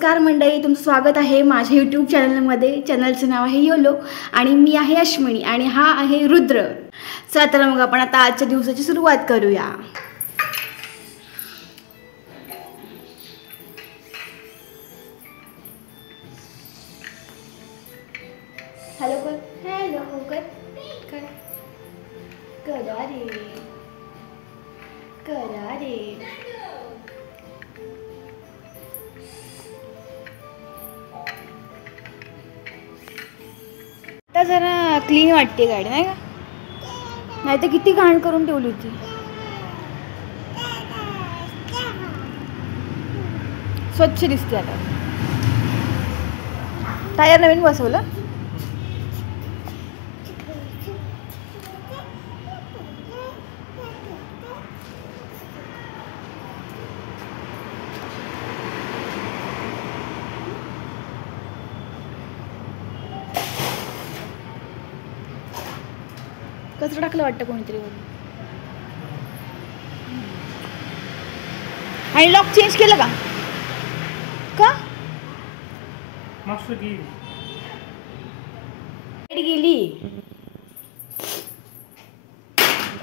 नमस्कार मंडळी, तुमचं स्वागत आहे माझ्या यूट्यूब चॅनलमध्ये. चॅनलचं नाव आहे योलो आणि मी आहे अश्विनी आणि हा आहे रुद्र. चला तर मग आपण आता आजच्या दिवसाची सुरुवात करूया. हॅलो कर, हॅलो कर, करा रे, करा रे. आता जरा क्लीन वाटते गाडी, नाही का? नाही तर किती घाण करून ठेवली होती. स्वच्छ दिसते आता. टायर नवीन बसवलं. कचरा टाकलं वाटतं कोणीतरी वरून. आणि लॉक चेंज केलं का? मस्त गेली. लाईट गेली.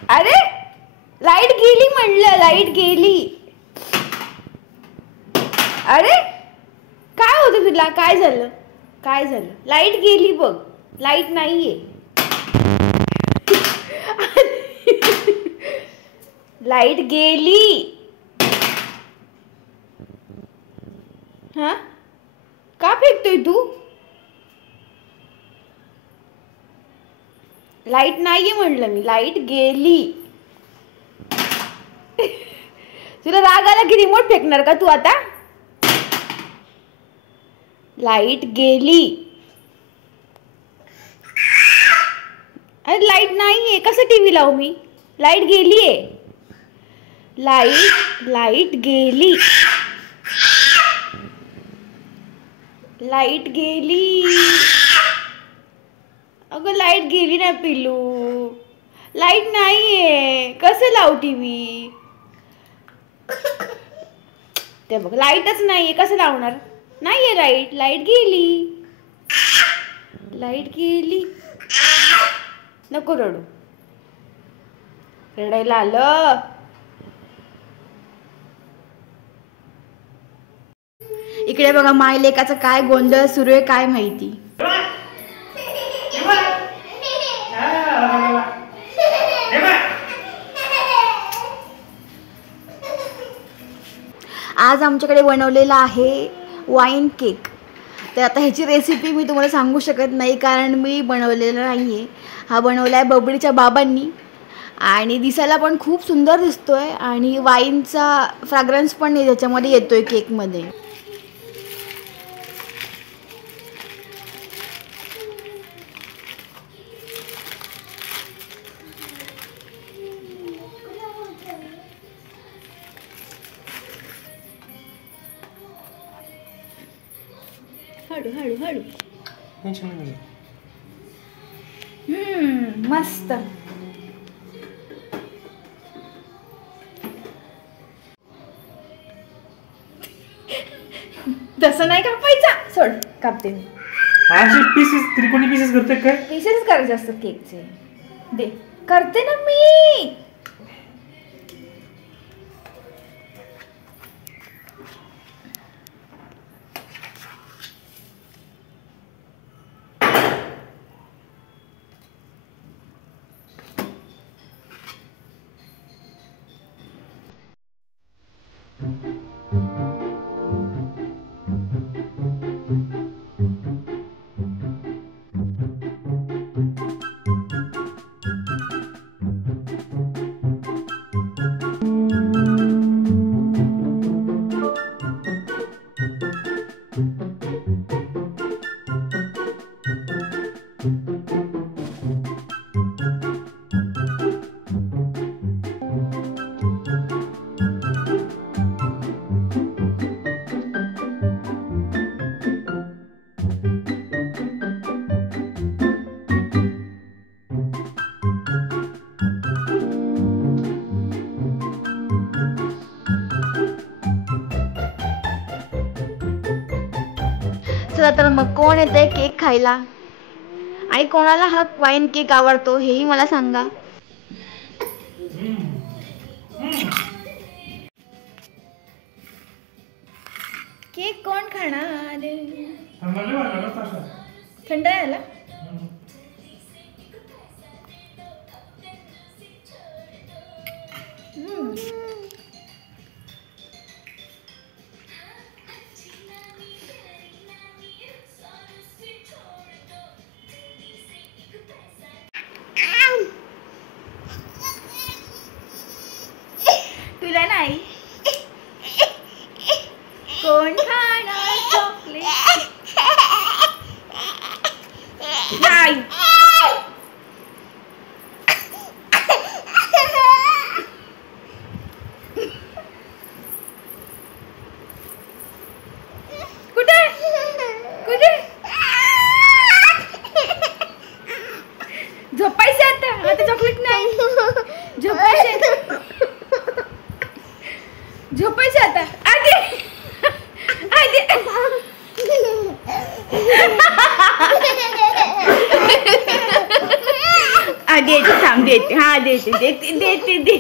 अरे लाईट गेली म्हणलं, लाईट गेली. अरे काय होतं तुला? काय झालं? काय झालं? लाईट गेली बघ. लाईट नाहीये. लाईट गेली. हा, का फेकतोय तू? लाईट नाहीये म्हणलं मी. लाईट गेली. तुला राग आला की रिमोट फेकणार का तू आता? लाईट गेली. अरे लाईट नाहीये, कसं टीव्ही लावू मी? लाईट गेलीये. लाईट गेली. लाईट गेली. अगं लाईट गेली ना पिलू. लाईट नाहीये, कसं लावू टीव्ही? ते बघ, लाईटच नाहीये, कसं लावणार? नाहीये लाईट. लाईट गेली. लाईट गेली. नको रडू. रडायला आलं. इकडे बघा माय लेकाचा काय गोंधळ सुरू आहे काय माहिती. आज आमच्याकडे बनवलेला आहे वाईन केक. तर आता ह्याची रेसिपी मी तुम्हाला सांगू शकत नाही कारण मी बनवलेला नाही आहे. हा बनवला आहे बबडीच्या बाबांनी आणि दिसायला पण खूप सुंदर दिसतोय आणि वाईनचा फ्रॅग्रन्स पण त्याच्यामध्ये येतोय केकमध्ये. हळू हळू हळू. मस्त. तसं नाही कापायचा. सोड, कापते मी. असे पीसेस, त्रिकोणी पीसेस करते काय? पीसेस करायचे असतात केकचे. दे, करते ना मी. चला तर मग कोण येते केक खायला आणि कोणाला हा वाईन केक आवडतो हेही मला सांगा. केक कोण खाणार? थंड आहे आला. तुला नाही कोण खाणार चॉकलेट? नाही. कुठे कुठे झोपायचं आता? आता चॉकलेट नाही. झोपायचं झोपायचं आता. आधी आधी आधी येते. थांब देते. हा देते देते देते दे.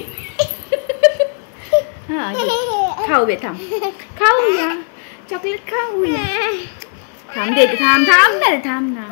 हा खाऊ दे. थांब खाऊया चॉकलेट खाऊया. थांब देते. थांब थांब ना थांब ना.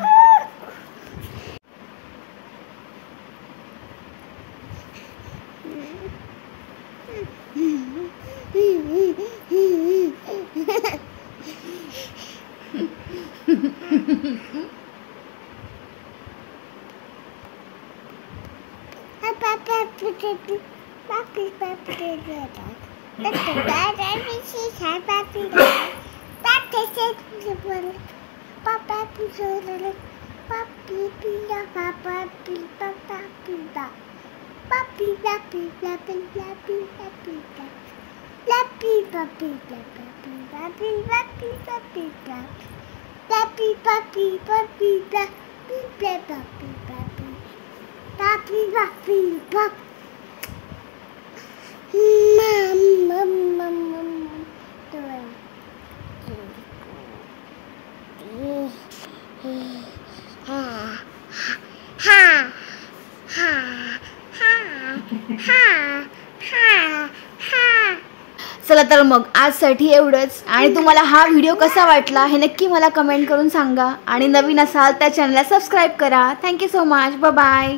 चला तर मग आजसाठी एवढंच. आणि तुम्हाला हा व्हिडिओ कसा वाटला हे नक्की मला कमेंट करून सांगा. आणि नवीन असाल त्या चॅनलला सबस्क्राईब करा. Thank you so much. Bye bye.